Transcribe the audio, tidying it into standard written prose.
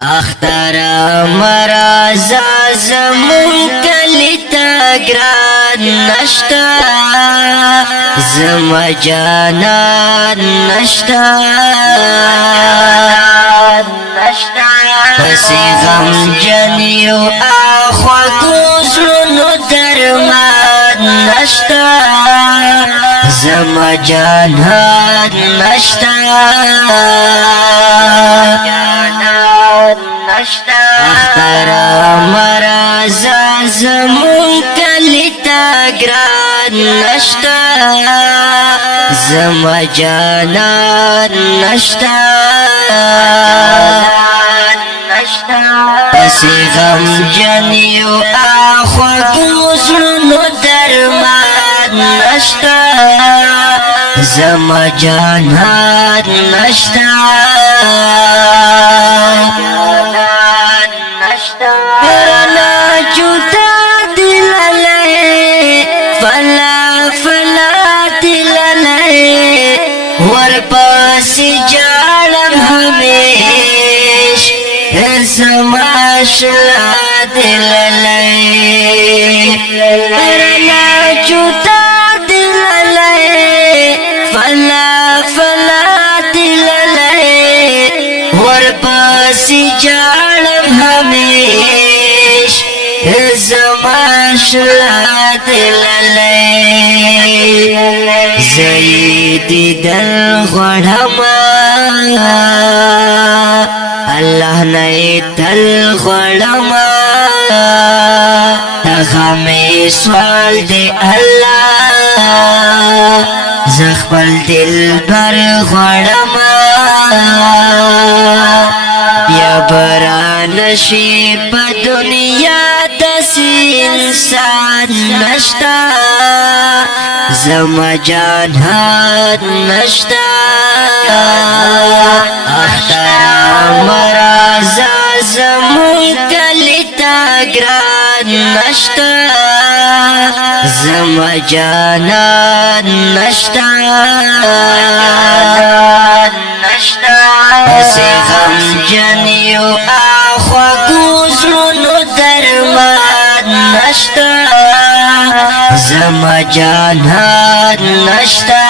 اختر مرازا زمون کلیتا گران نشتا زم جانان نشتا پسی غم جنیو آخوا گوزرونو درمان نشتا زم جانان نشتا اختر مرازا زمون کلیتا گران نشتا زم جانان نشتا پسی غم جنیو آخوا گوزرونو درمان نشتا زم جانان نشتا رنا جدا دل لے فلا فلا دل لے ورپاسی جالم ہمیش زماشلا دل لے رنا جدا دل لے فلا فلا دل لے ورپاسی جالم ہمیش زماشلا دل لے زیدی دل غڑما اللہ نئی تل غڑما غمی سوال دے اللہ زخبل دل بر غڑما یا برانشی پا دنیا دسی انسان نشتا زم جانان نشتا اختر مرازا زمون کلیتا گران نشتا زم جانان نشتا پسی غم جنیو آخوا گوزرونو درمان نشتا زم جانان نشتا